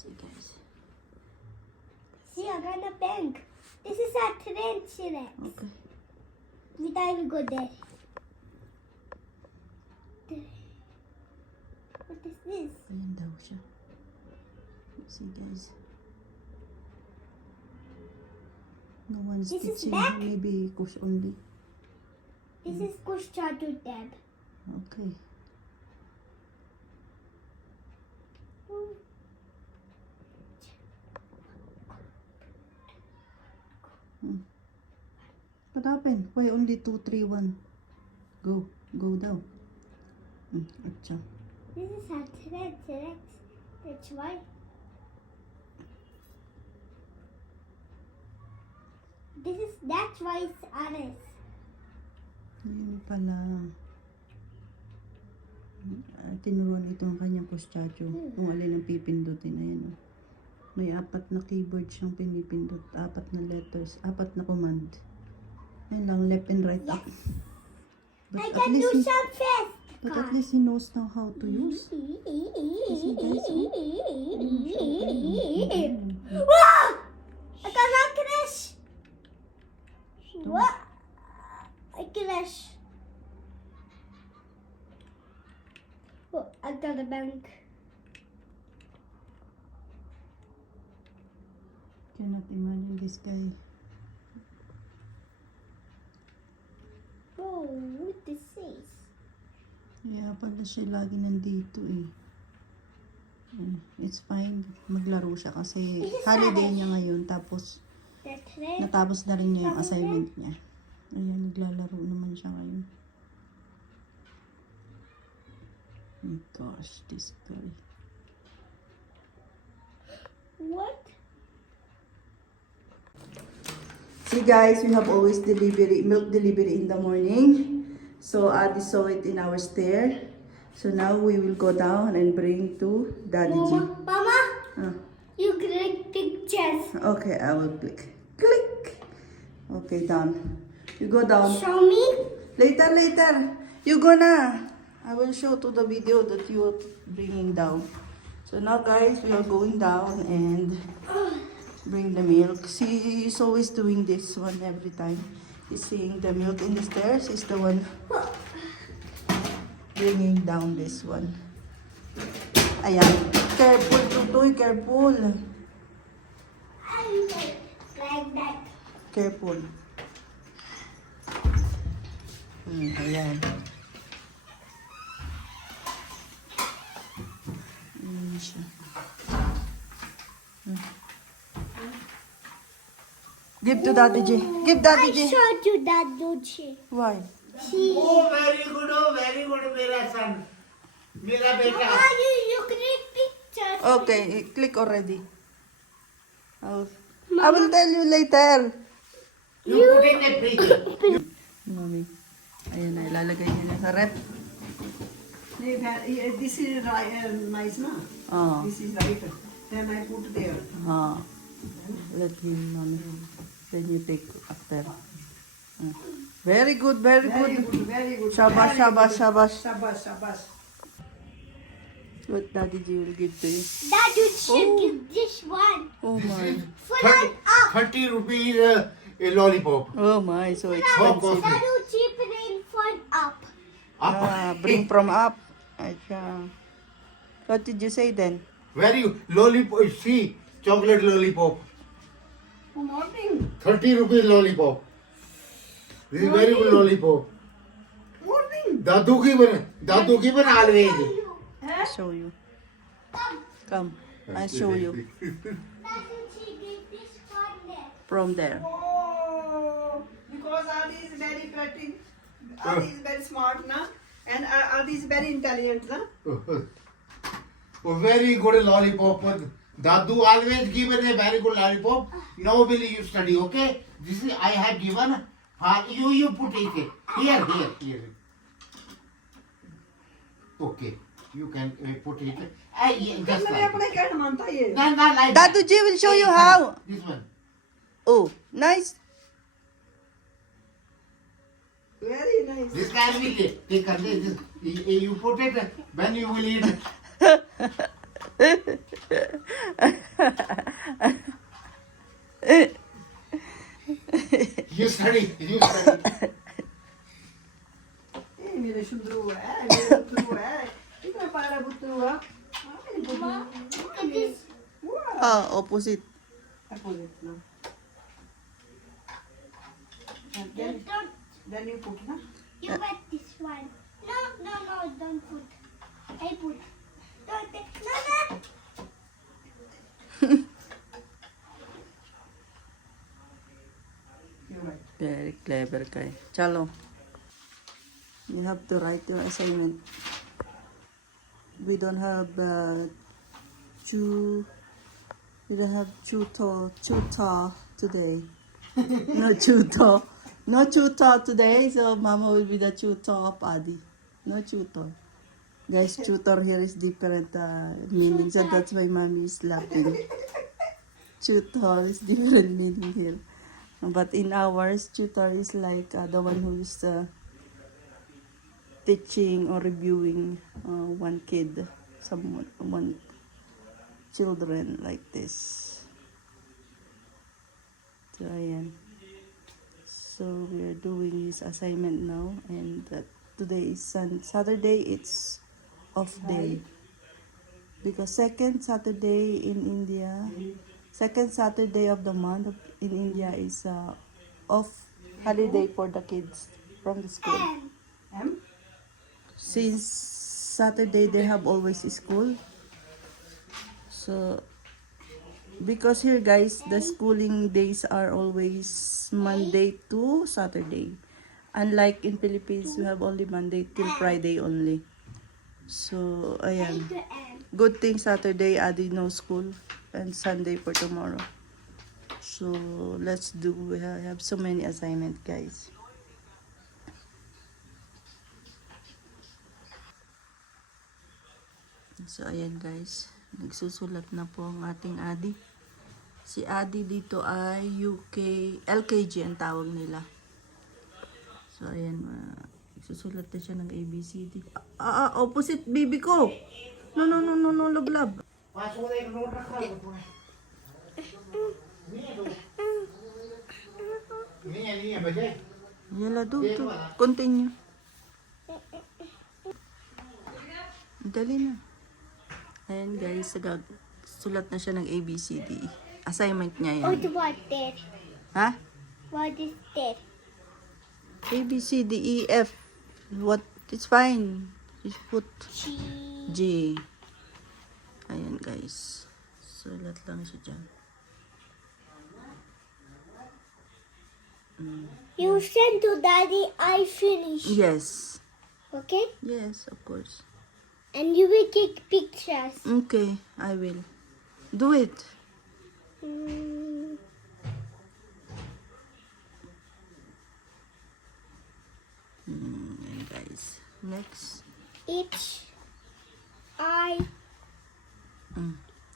See, guys. See, I got a bank. This is a Tyrannosaurus. Okay. We thought we go there. What is this? Ayan daw siya. See, guys. No one's This is teaching. back? Maybe Kush only. This is Kushchatu tab. Okay. What happened? Why only 2, 3, 1? Go. Go down. Acha. This is a Tyrannosaurus. That's why. That's why it's honest. Yun pala. Tinuruan ito ang kanyang kustyadyo. Kung alin ang pipindutin. Ayan o. May 4 na keyboard siyang pinipindot. 4 na letters. 4 na command. Ayan lang. Left and right. Yes. But I at can do least some fast. But at least he knows now how to use. Wow! I got a crash. What? I crash. Oh, I got a bank. Cannot imagine this guy. Oh, what this is? Kaya pala siya lagi nandito eh. It's fine. Maglaro siya kasi holiday niya ngayon. Tapos The train. natapos na rin niya yung assignment niya. Ayan, naglalaro naman siya ngayon. Oh my gosh, this guy. What? See guys, we have always milk delivery in the morning. So Adi saw it in our stair. So now we will go down and bring to Daddy G. Mama, Ah, you click pictures. okay, I will click. Click. Okay, done. You go down. Show me. Later. You go na. I will show to the video that you are bringing down. So now guys, we are going down and bring the milk. See, he's always doing this one every time. He's seeing the milk in the stairs. He's the one bringing down this one. Ayan. Careful, Tutoy. Careful. Like that. Careful. Ayan. Ayan siya. Give to Daddy G. Give Daddy I G. showed you that, don't you? Why? See? Oh, very good, मेरा son, मेरा बेटा. Mama, you click pictures. Okay, click already. I will tell you later. You put in the fridge. Mami. Ayan na, ilalagay niya sa rep. This is nice, na? Oh. This is right. Then I put there. Let him, Mami. Then you take after. Very good, very Very good. good, very good. Shabash, Very shabash, good. shabash. Shabash, shabash. What Daddy G will give to you. That you should give this one. Oh my. Full on up. 30 rupees a lollipop. Oh my, so Oh, expensive. coffee. That you cheap it in full up. Bring from up. Acha. What did you say then? Very lollipop. See, chocolate lollipop. Morning. 30 rupees lollipop. This is very good lollipop. Morning. Dadu ki ban always. I'll show you. Come, I'll show you That you should give this one there. from there. Oh, because Adi is very pretty. Adi is very smart, na? And Adi is very intelligent, na? Oh, very good lollipop. Dadu always given a very good lollipop. Now will you study, okay? This is I have given. You put it here. Okay, you can put it. Just मैंने like अपने it. कहना मानता ये. No, like Dadu G will show you how. This one. Oh, nice. Very nice. This can be taken. This you put it when you will eat. You study. You study. मेरे सुंदरू है मेरे बुतरू है इतना प्यारा बुतरू है Mama, look at this. Ah, opposite. You don't. Then you put na. You wet this one. No, no, no, don't put. I put. Don't. No, no. You're right. Very clever guy. Chalo. You have to write your assignment. We don't have we don't have tutor today. No tutor. No tutor today, so Mama will be the tutor of Adi. No tutor. Guys, tutor here is different meaning, so that's why Mommy is laughing. Tutor is different meaning here. But in ours, tutor is like the one who is teaching or reviewing one kid, one children like this. So ayan. So we are doing this assignment now, and today is Saturday. It's off day because second Saturday in India, second Saturday of the month in India is off holiday for the kids from the school. M. Since Saturday they have always school. So because here guys, the schooling days are always Monday to Saturday. Unlike in Philippines, we have only Monday till Friday only. So ayan. Good thing Saturday Adi no school and Sunday for tomorrow. So let's do. We have so many assignments guys. So ayan guys, nagsusulat na po ang ating Adi. Si Adi dito ay LKG ang tawag nila. So ayan, nagsusulat na siya ng ABCD. Opposite baby ko. No, lablab. नहीं है बजे Yala, do. Continue. Dali na. Ayan guys, sulat na siya ng ABCD. Assignment niya Oh, yan. what that? Ha? What is that? ABCDEF. What? It's fine. Just put She. J. Ayan guys. Sulat lang siya dyan. You send to daddy, I finish. Yes. Okay? Yes, of course. And you will take pictures. Okay, I will. Do it. Mm, Ayan guys. Next. each I.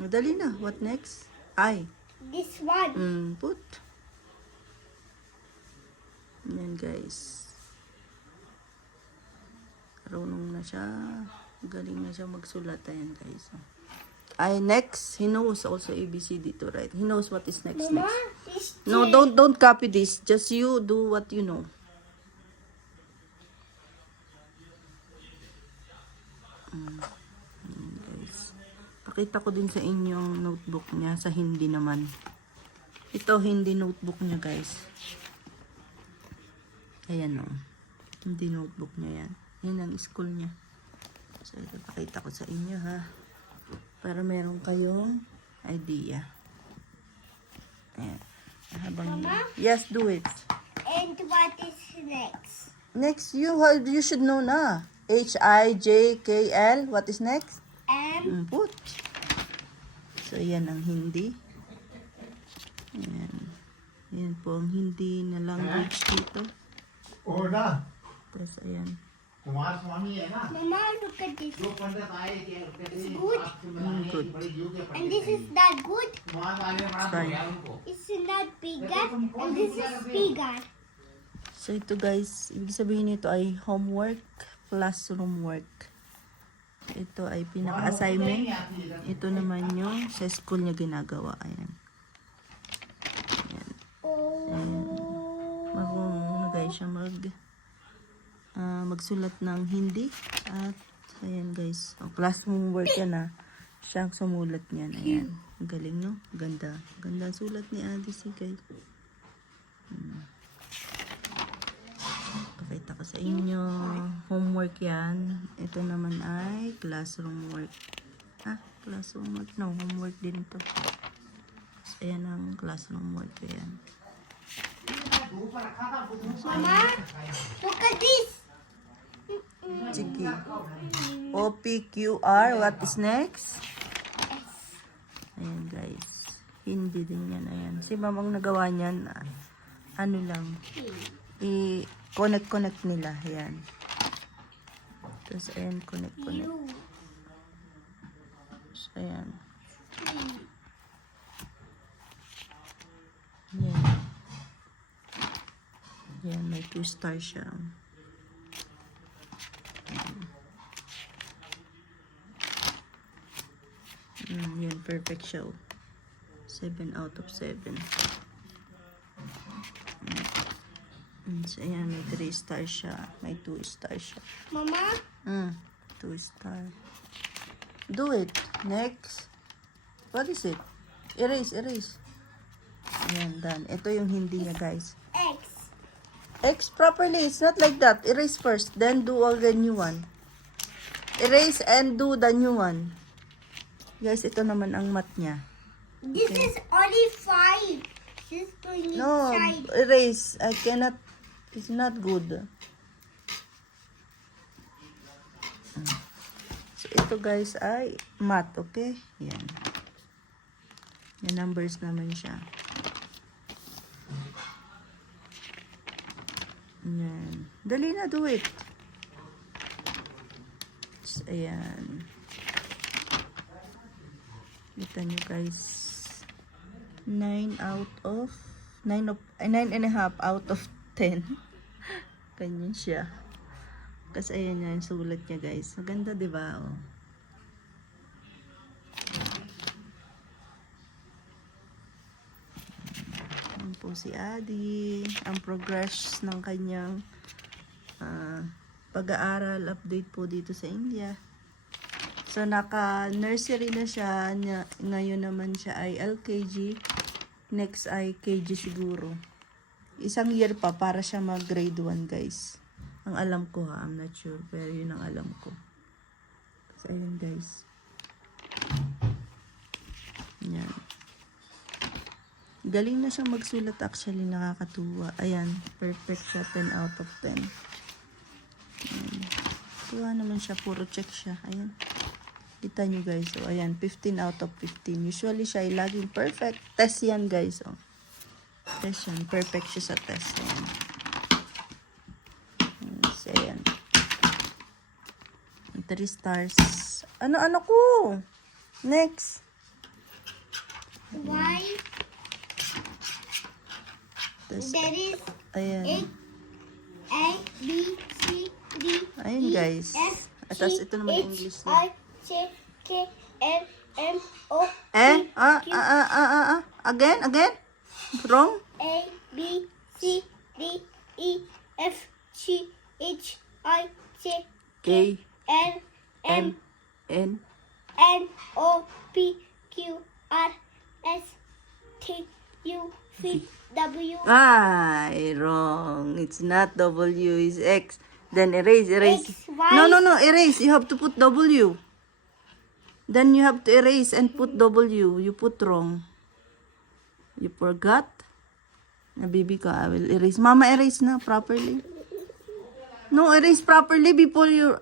Dali na. What next? I. This one. Put. Ayan guys. Marunong na siya. Galing na siya magsulat. Ayan guys. I next. He knows also ABCD to write. He knows what is next. Mama, Next. this No, J. don't copy this. Just you do what you know. Ayan guys. Pakita ko din sa inyo ang notebook niya sa hindi naman. Ito hindi notebook niya guys. Ayan o. Hindi notebook niya yan. Yan ang school niya. So ito pakita ko sa inyo ha. Para meron kayong idea. Ayan. Habang yes, do it. And what is next? Next, you should know na. HIJKL. What is next? M. Put. So, yan ang hindi. Ayan. Yan po ang hindi na language dito. और ना Tapos, ayan. Kumar स्वामी है ना Mama, look at this. जो पंडित आए थे कहते हैं, good. आपसे मिलाने Good. की बड़ी योग है And पंडित this is that good. वहाँ वाले बड़ा हो गया उनको It's not bigger. And this is bigger. So, ito guys, ibig sabihin nito ay homework, classroom work. Ito ay pinaka-assignment. Ito naman yung sa school niya ginagawa. Ayan. Marunong na guys siya magsulat ng Hindi. At ayan guys. Classroom work yan ah. Siya ang sumulat niyan. Ayan. Ang galing no? Ganda. Ganda ang sulat ni Addie guys. Pakita ko sa inyo. Homework yan. Ito naman ay classroom work. Classroom work. No, homework din ito. So, ayan ang classroom work. Ayan. Mama, look at this. Sige. OPQR. What is next? Ayan guys. Hindi din yan. Ayan. Si mamang nagawa niyan. Ano lang. I-connect nila. Ayan. Tapos ayan. Connect. So, ayan. Ayan. Ayan. May 2 star siya. Yan, perfect show. 7 out of 7. So, ayan, may 3 star siya. May 2 star siya. Mama, 2 star. Do it. Next. What is it? Erase. Ayan, done. Ito yung hindi niya, guys. X. X properly. It's not like that. Erase first. Then do all the new one. Erase and do the new one. Guys, ito naman ang mat niya. This is only 5. This is going No, inside. erase. I cannot. It's not good. So, ito guys ay mat, okay? Yan. Yan, numbers naman siya. Yan. Dali na, do it. So, ayan. Kita nyo guys. 9 and a half out of 10. Ganyan siya. Kasi ayan yan, sulat niya guys. Maganda diba? Oh. Ayan po si Addie. Ang progress ng kanyang pag-aaral, update po dito sa India. So, naka-nursery na siya. Ngayon naman siya ay LKG. Next ay KG siguro. 1 year pa para siya mag-grade 1, guys. Ang alam ko ha, I'm not sure. Pero yun ang alam ko. So, ayun guys. Yan. Galing na siya magsulat actually. Nakakatuwa. Ayan. Perfect siya. 10 out of 10. Ayan. Tuwa naman siya. Puro check siya. Ayan. Kita nyo guys. So, ayan. 15 out of 15. Usually siya ay laging perfect. Test yan guys. Oh. Test yan. Perfect siya sa test. Ayan. So, ayan. 3 stars. Ano ko? Next. Why? Test. There is Ayan. A, B, C, D, Ayun E, guys. F, At tas G, ito naman H, English niya. I, J, K, L, M, O, Again? Wrong? A, B, C, D, E, F, G, H, I, J, K, L, M, N. N, O, P, Q, R, S, T, U, V, W, Ay, wrong. It's not W, it's X. Then erase. X, Y. No, erase. You have to put W. Then you have to erase and put W. You put wrong. You forgot? Nabibi ka, I will erase. Mama, erase na properly. No, erase properly before you...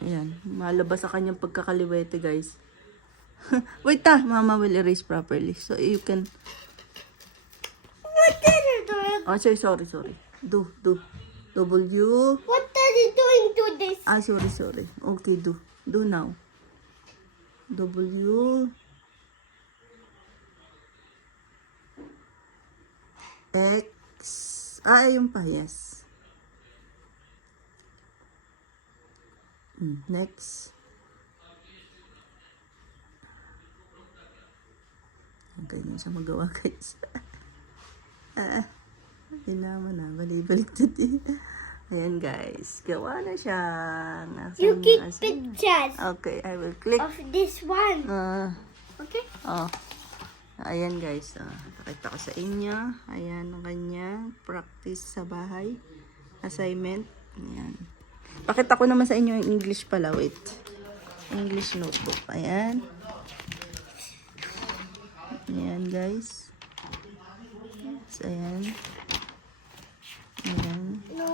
Ayan, malabas sa kanyang pagkakaliwete, guys. Wait Mama will erase properly. So you can... What are you doing? Oh, sorry. Do. W. What are you doing to this? Sorry. Okay, do. Do now. W. X. Ayun pa, yes. Next. Ang ganyan siya magawa, guys. Hindi naman na. Balik-baliktad eh. Ayan, guys. Gawa na siya. You click pictures Okay, I will click. of this one. Okay? Oh. Ayan, guys. Pakita ko sa inyo. Ayan, ang kanyang practice sa bahay. Assignment. Ayan. Pakita ko naman sa inyo yung English pala. Wait. English notebook. Ayan. Ayan, guys. So, ayan. Ayan. No.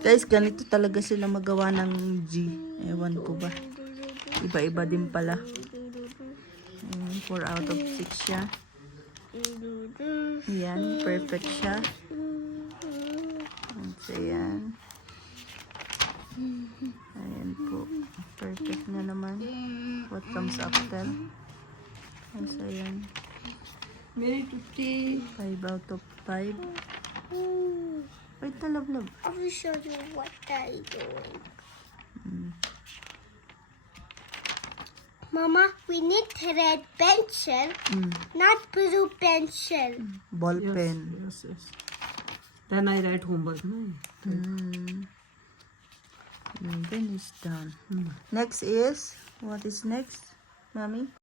Guys, ganito talaga sila magawa ng G. Ewan ko ba. Iba-iba din pala. 4 out of 6 siya. Ayan, perfect siya. So, ayan. Ayan po. Perfect na naman. What comes after? So, ayan. Very tutti. 5 out of 5. Wait na, love. I will show you what I doing. Mama, we need red pencil, not blue pencil. Ball pen. Yes. Then I write homework. No? And then it's done. Next is, what is next, mommy?